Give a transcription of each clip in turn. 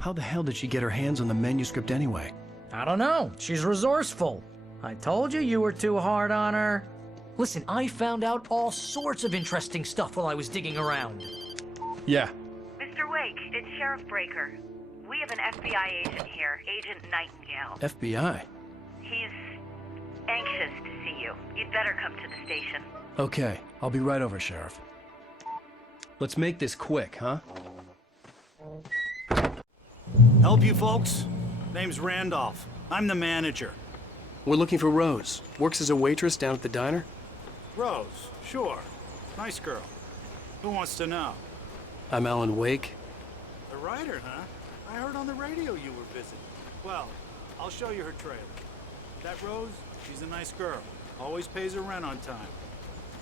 How the hell did she get her hands on the manuscript anyway? I don't know. She's resourceful. I told you were too hard on her. Listen, I found out all sorts of interesting stuff while I was digging around. Yeah. Mr. Wake, it's Sheriff Breaker. We have an FBI agent here, Agent Nightingale. FBI? He's anxious to see you. You'd better come to the station. Okay, I'll be right over, Sheriff. Let's make this quick, huh? Help you folks? Name's Randolph. I'm the manager. We're looking for Rose. Works as a waitress down at the diner? Rose, sure. Nice girl. Who wants to know? I'm Alan Wake. The writer, huh? I heard on the radio you were busy. Well, I'll show you her trailer. That Rose, she's a nice girl. Always pays her rent on time.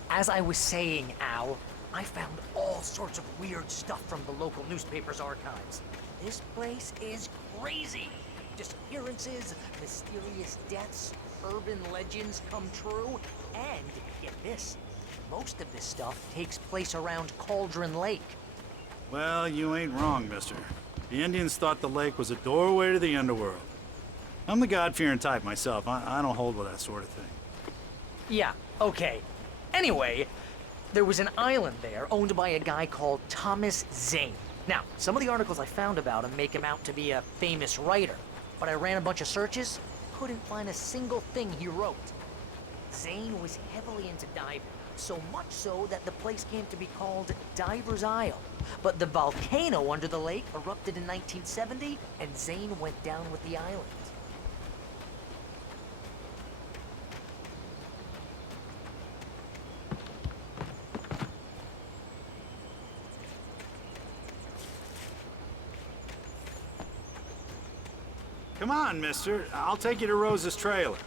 As I was saying, Al, I found all sorts of weird stuff from the local newspaper's archives. This place is crazy. Disappearances, mysterious deaths, urban legends come true, and, get this, most of this stuff takes place around Cauldron Lake. Well, you ain't wrong, mister. The Indians thought the lake was a doorway to the underworld. I'm the God-fearing type myself. I don't hold with that sort of thing. Yeah, okay. Anyway, there was an island there owned by a guy called Thomas Zane. Now, some of the articles I found about him make him out to be a famous writer, but I ran a bunch of searches, couldn't find a single thing he wrote. Zane was heavily into diving, so much so that the place came to be called Diver's Isle. But the volcano under the lake erupted in 1970, and Zane went down with the island. Come on, mister. I'll take you to Rose's trailer.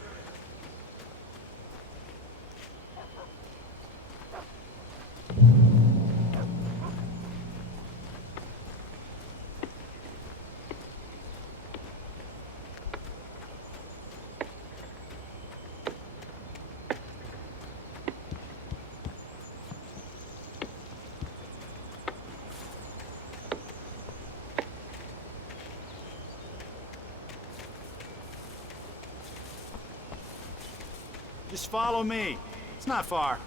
Just follow me. It's not far.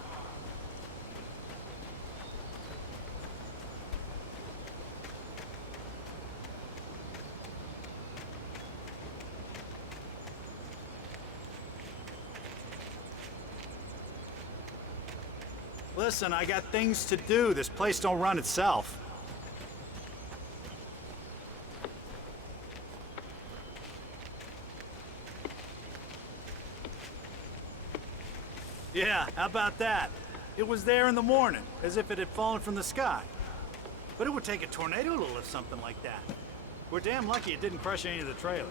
Listen, I got things to do. This place don't run itself. Yeah, how about that? It was there in the morning, as if it had fallen from the sky. But it would take a tornado to lift something like that. We're damn lucky it didn't crush any of the trailers.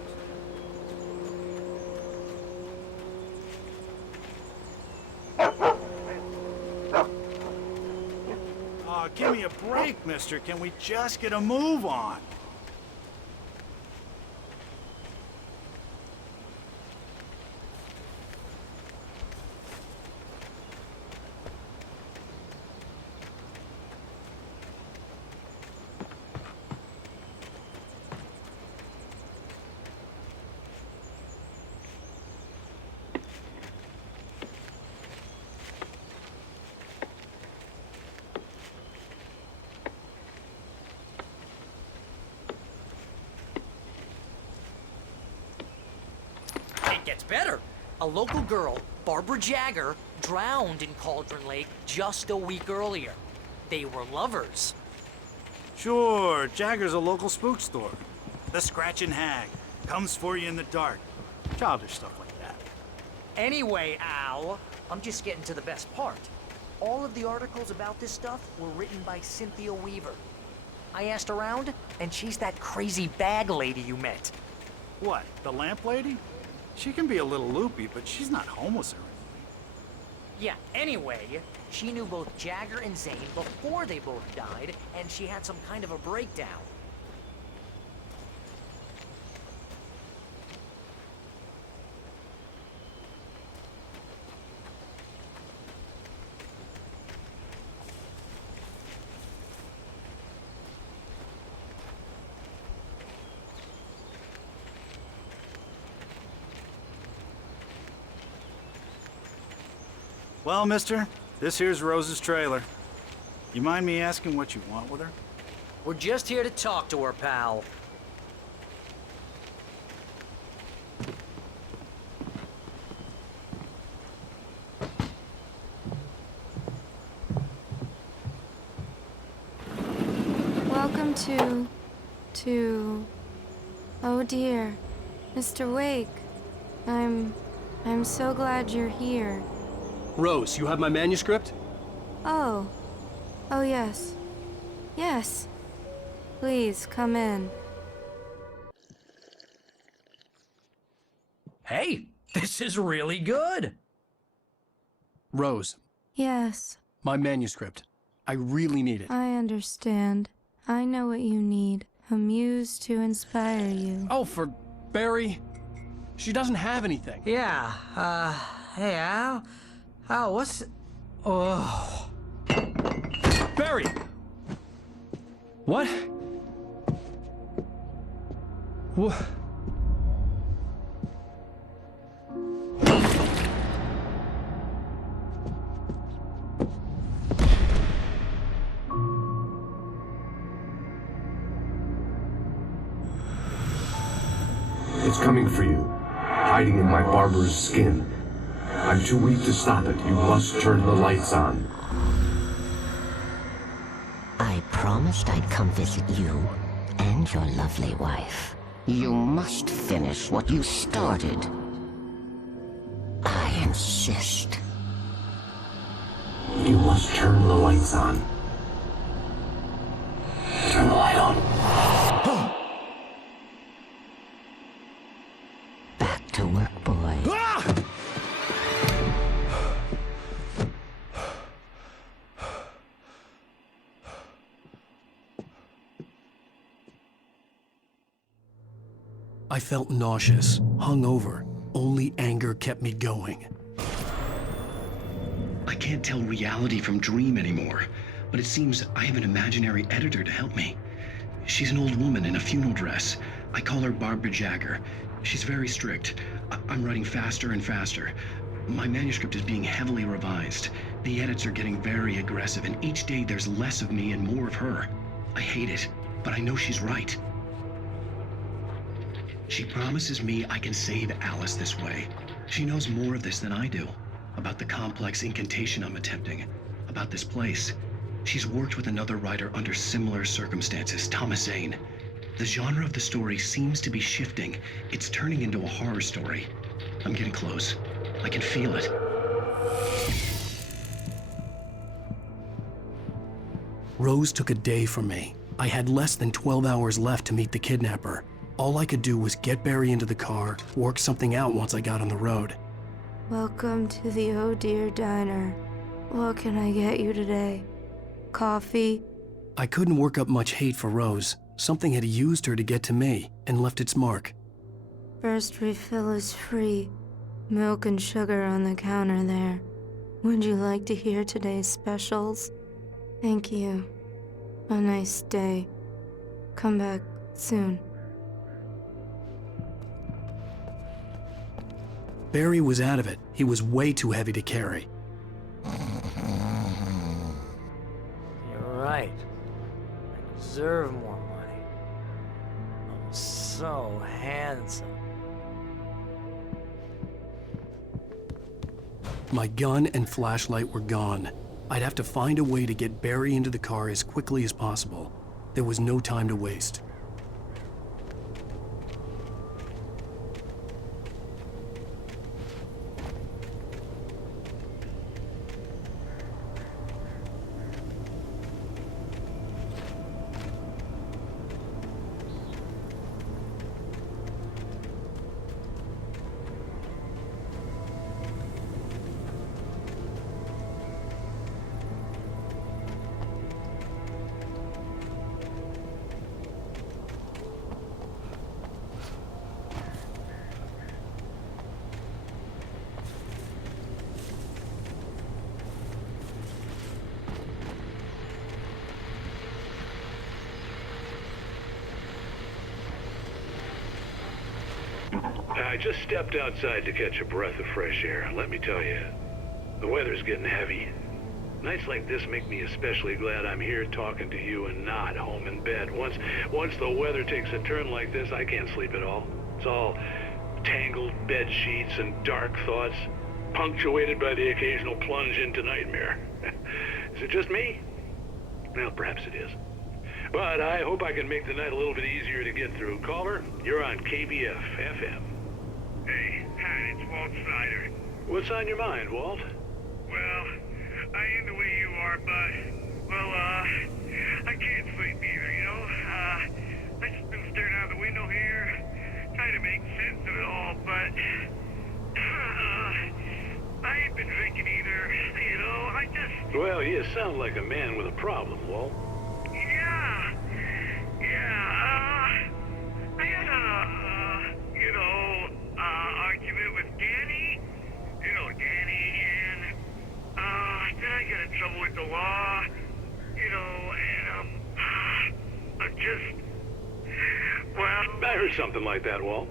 Oh, give me a break, mister. Can we just get a move on? It gets better. A local girl, Barbara Jagger, drowned in Cauldron Lake just a week earlier. They were lovers. Sure, Jagger's a local spook store. The Scratching Hag. Comes for you in the dark. Childish stuff like that. Anyway, Al, I'm just getting to the best part. All of the articles about this stuff were written by Cynthia Weaver. I asked around, and she's that crazy bag lady you met. What, the lamp lady? She can be a little loopy, but she's not homeless or anything. Yeah, anyway, she knew both Jagger and Zane before they both died, and she had some kind of a breakdown. Well, mister, this here's Rose's trailer. You mind me asking what you want with her? We're just here to talk to her, pal. Welcome to... Oh dear, Mr. Wake. I'm so glad you're here. Rose, you have my manuscript? Oh. Oh yes. Yes. Please, come in. Hey, this is really good. Rose, Yes, my manuscript. I really need it. I understand. I know what you need. A muse to inspire you. Oh, for Barry? She doesn't have anything. Yeah, hey, Al? Al, what's... Oh... Barry! What? What? It's coming for you, hiding in my barber's skin. I'm too weak to stop it. You must turn the lights on. I promised I'd come visit you and your lovely wife. You must finish what you started. I insist. You must turn the lights on. Turn the light on. Back to work, boy. I felt nauseous, hungover. Only anger kept me going. I can't tell reality from dream anymore, but it seems I have an imaginary editor to help me. She's an old woman in a funeral dress. I call her Barbara Jagger. She's very strict. I'm writing faster and faster. My manuscript is being heavily revised. The edits are getting very aggressive, and each day there's less of me and more of her. I hate it, but I know she's right. She promises me I can save Alice this way. She knows more of this than I do. About the complex incantation I'm attempting. About this place. She's worked with another writer under similar circumstances, Thomas Zane. The genre of the story seems to be shifting. It's turning into a horror story. I'm getting close. I can feel it. Rose took a day from me. I had less than 12 hours left to meet the kidnapper. All I could do was get Barry into the car, work something out once I got on the road. Welcome to the Oh Dear Diner. What can I get you today? Coffee? I couldn't work up much hate for Rose. Something had used her to get to me and left its mark. First refill is free. Milk and sugar on the counter there. Would you like to hear today's specials? Thank you. A nice day. Come back soon. Barry was out of it. He was way too heavy to carry. You're right. I deserve more money. I'm so handsome. My gun and flashlight were gone. I'd have to find a way to get Barry into the car as quickly as possible. There was no time to waste. I just stepped outside to catch a breath of fresh air. Let me tell you, The weather's getting heavy. Nights like this make me especially glad I'm here talking to you and not home in bed. Once the weather takes a turn like this, I can't sleep at all. It's all tangled bed sheets and dark thoughts, punctuated by the occasional plunge into nightmare. Is it just me? Well, perhaps it is. But I hope I can make the night a little bit easier to get through. Caller, you're on KBF FM. Hey, hi, it's Walt Snyder. What's on your mind, Walt? Well, I am the way you are, but, well, I can't sleep either, you know? I just been staring out the window here, trying to make sense of it all, but, I ain't been drinking either, you know? I just... Well, you sound like a man with a problem, Walt. I had argument with Danny, and, then I got in trouble with the law, and, I'm just, well... I heard something like that, Walt.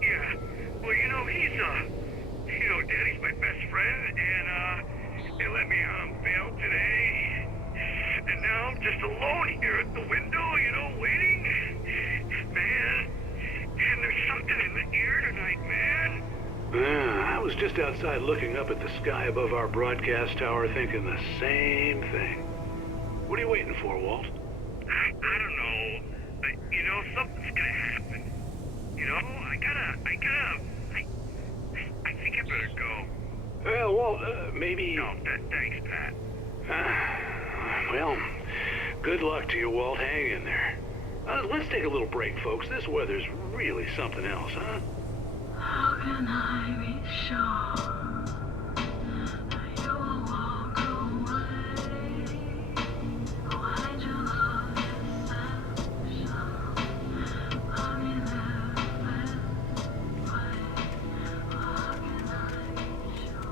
Yeah, well, he's, Danny's my best friend, and, they let me out on bail today, and now I'm just alone here at the window, waiting. Man, and there's something in the air tonight, man. I was just outside looking up at the sky above our broadcast tower thinking the same thing. What are you waiting for, Walt? I don't know. Something's gonna happen. I think I better go. Well, Walt, maybe... No, thanks, Pat. Well, good luck to you, Walt. Hang in there. Let's take a little break, folks. This weather's really something else, huh? How can I be sure you will walk away? Why'd you love deception? I mean, every way. How can I be sure?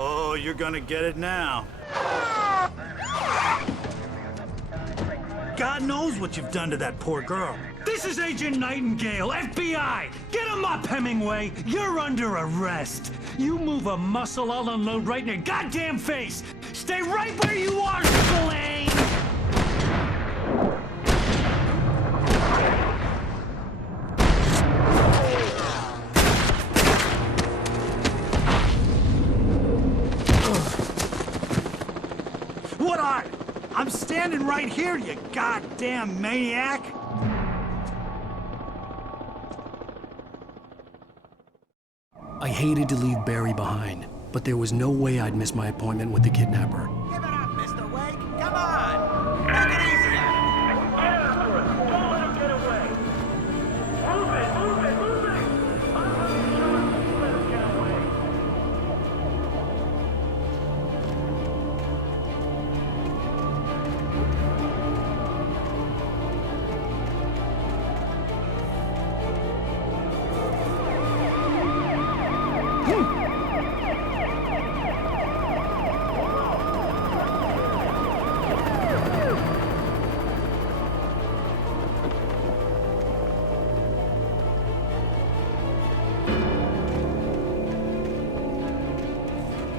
Oh, you're gonna get it now. God knows what you've done to that poor girl. This is Agent Nightingale, FBI! Get him up, Hemingway! You're under arrest! You move a muscle, I'll unload right in your goddamn face! Stay right where you are, Spillane! I'm standing right here, you goddamn maniac! I hated to leave Barry behind, but there was no way I'd miss my appointment with the kidnapper. Give it up, Mr. Wake! Come on! Make it easier! Get after it! Don't let him get away! Move it! Move it! Move it! I'm having shots! Let him get away!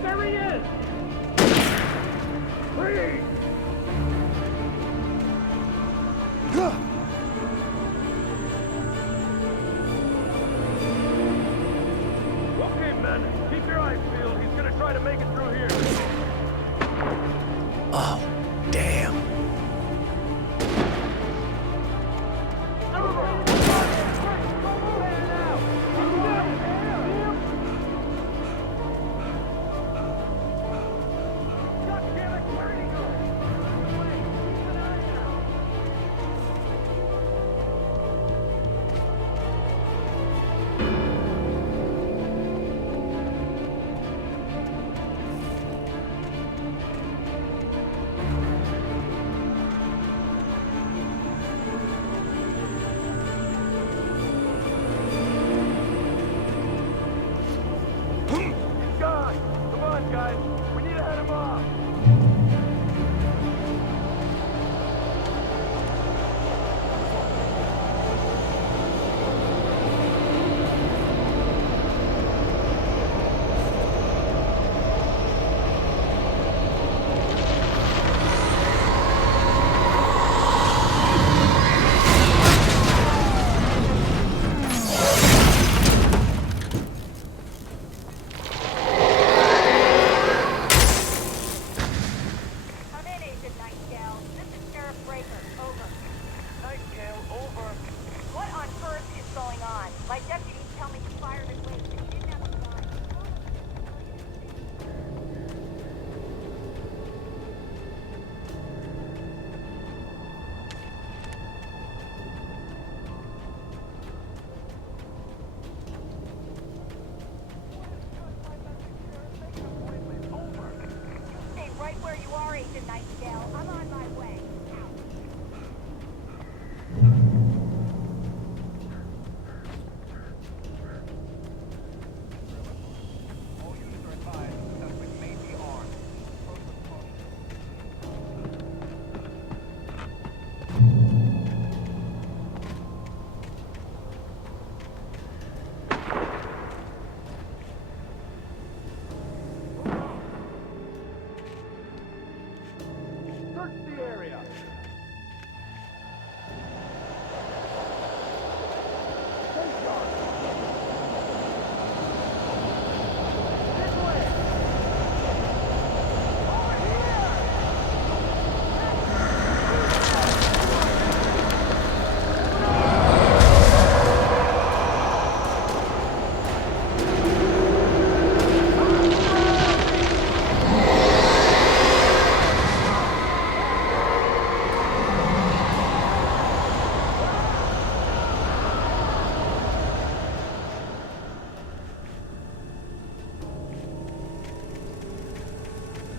There he is! Freeze! Okay, men, keep your eyes peeled. He's gonna try to make it through here. Oh, damn. Agent Nightingale. I'm on my way.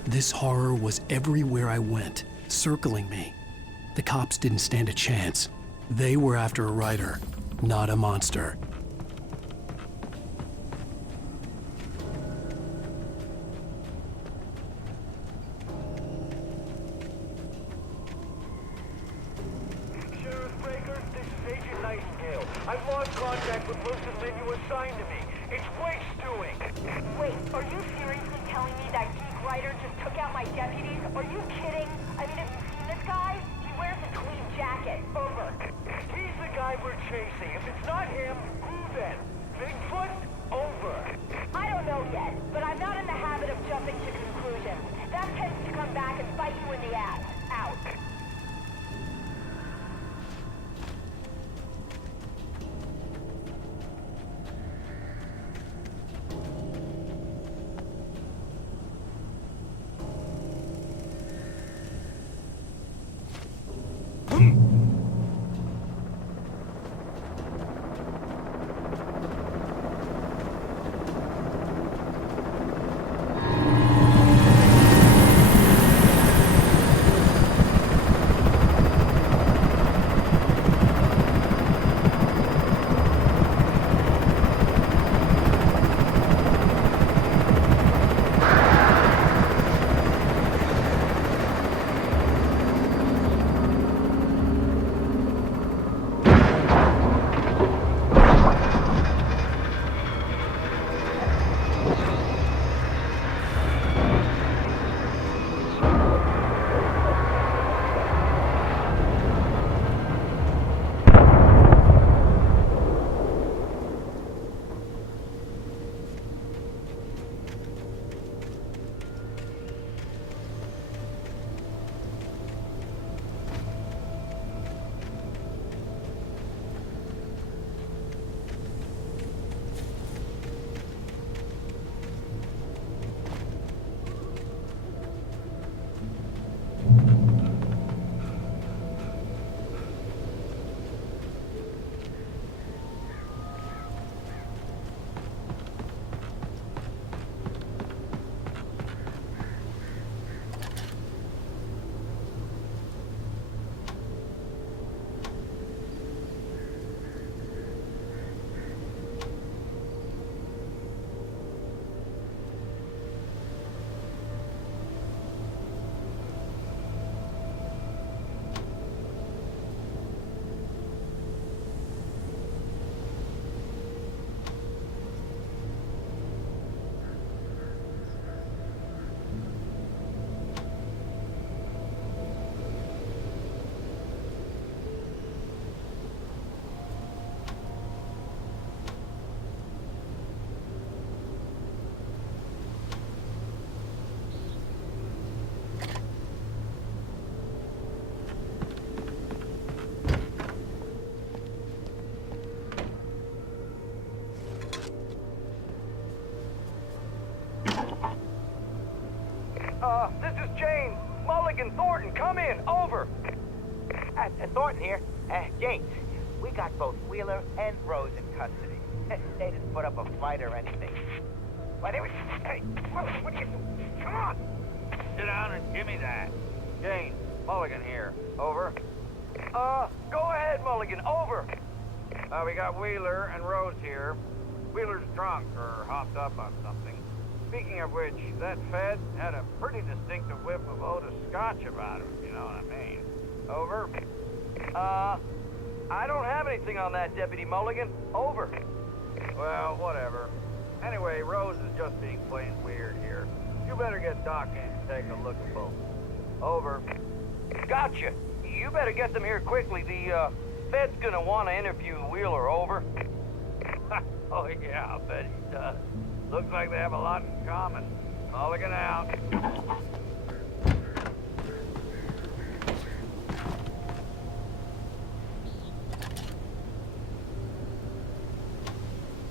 This horror was everywhere I went, circling me. The cops didn't stand a chance. They were after a writer, not a monster. Sheriff Breaker, this is Agent Nightingale. I've lost contact with Wilson Lynn you assigned to me. It's waste doing. Wait, are you seriously telling me that geek writer just took out my deputies? Are you kidding? I mean, have you seen this guy? He wears a tweed jacket. Over. He's the guy we're chasing. If it's not him, who then? Bigfoot? Over. I don't know yet, but I'm not in the habit of jumping to conclusions. That tends to come back and bite you in the ass. Out. This is James. Mulligan Thornton, come in. Over. Thornton here. James, we got both Wheeler and Rose in custody. They didn't put up a fight or anything. Why, they were... Hey, what are you doing? Come on! sit down and give me that. Jane, Mulligan here. Over. Go ahead, Mulligan. Over. We got Wheeler and Rose here. Wheeler's drunk or hopped up on something. Speaking of which, that Fed had a pretty distinctive whiff of Otis Scotch about him, if you know what I mean. Over. I don't have anything on that, Deputy Mulligan. Over. Well, whatever. Anyway, Rose is just being plain weird here. You better get Doc in and take a look at both. Over. Gotcha. You better get them here quickly. The, Fed's gonna want to interview Wheeler. Over. Oh, yeah, I'll bet he does. Looks like they have a lot in common. Mulligan out.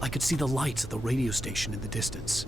I could see the lights of the radio station in the distance.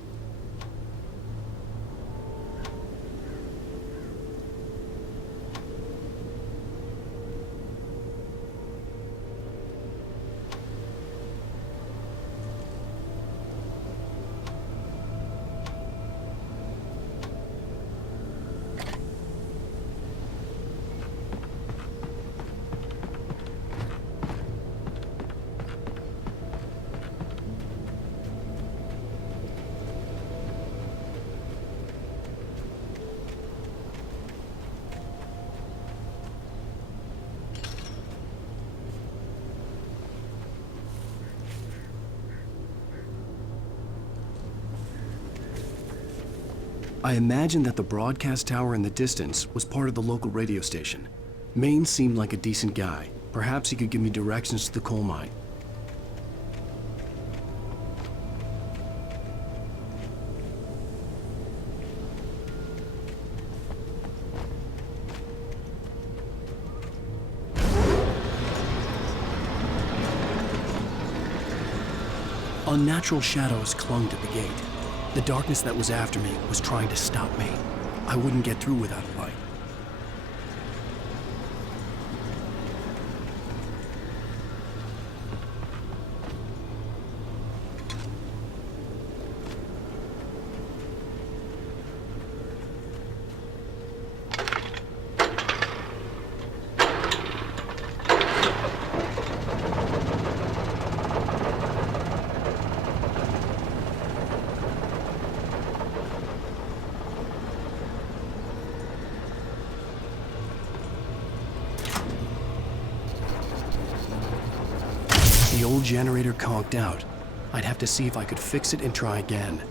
I imagined that the broadcast tower in the distance was part of the local radio station. Maine seemed like a decent guy. Perhaps he could give me directions to the coal mine. Unnatural shadows clung to the gate. The darkness that was after me was trying to stop me. I wouldn't get through without a light. The old generator conked out. I'd have to see if I could fix it and try again.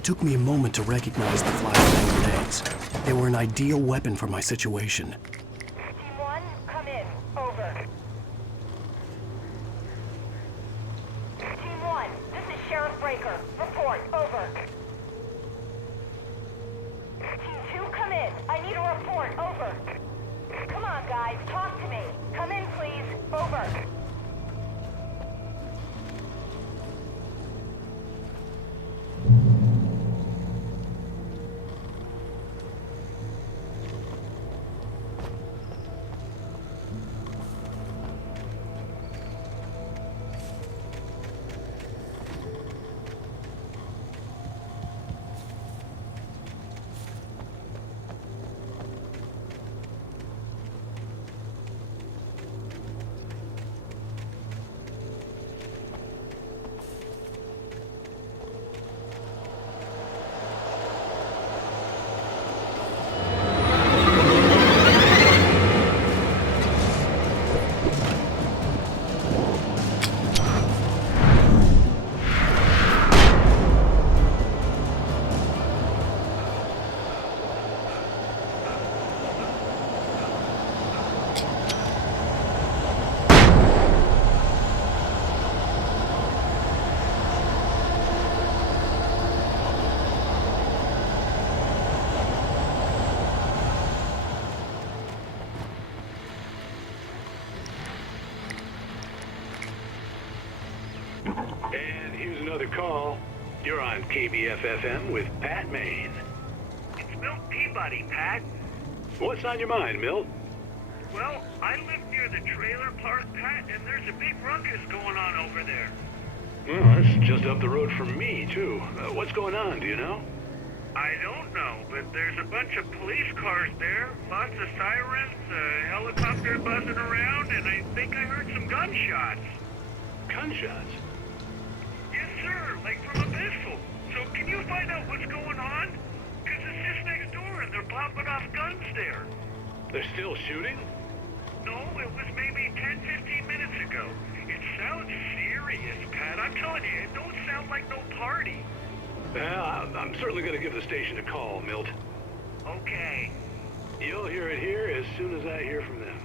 It took me a moment to recognize the flashbang grenades. They were an ideal weapon for my situation. Team 1, come in. Over. Team 1, this is Sheriff Breaker. Report. Over. Team 2, come in. I need a report. Over. Come on, guys. Talk to me. Come in, please. Over. And here's another call. You're on KBFFM with Pat Maine. It's Milt Peabody, Pat. What's on your mind, Milt? Well, I live near the trailer park, Pat, and there's a big ruckus going on over there. Well, that's just up the road from me, too. What's going on, do you know? I don't know, but there's a bunch of police cars there, lots of sirens, a helicopter buzzing around, and I think I heard some gunshots. Gunshots? Yes, sir, like from a pistol. So can you find out what's going on? Because it's just next door and they're popping off guns there. They're still shooting? No, it was maybe 10, 15 minutes ago. It sounds serious, Pat. I'm telling you, it don't sound like no party. Well, I'm certainly going to give the station a call, Milt. Okay. You'll hear it here as soon as I hear from them.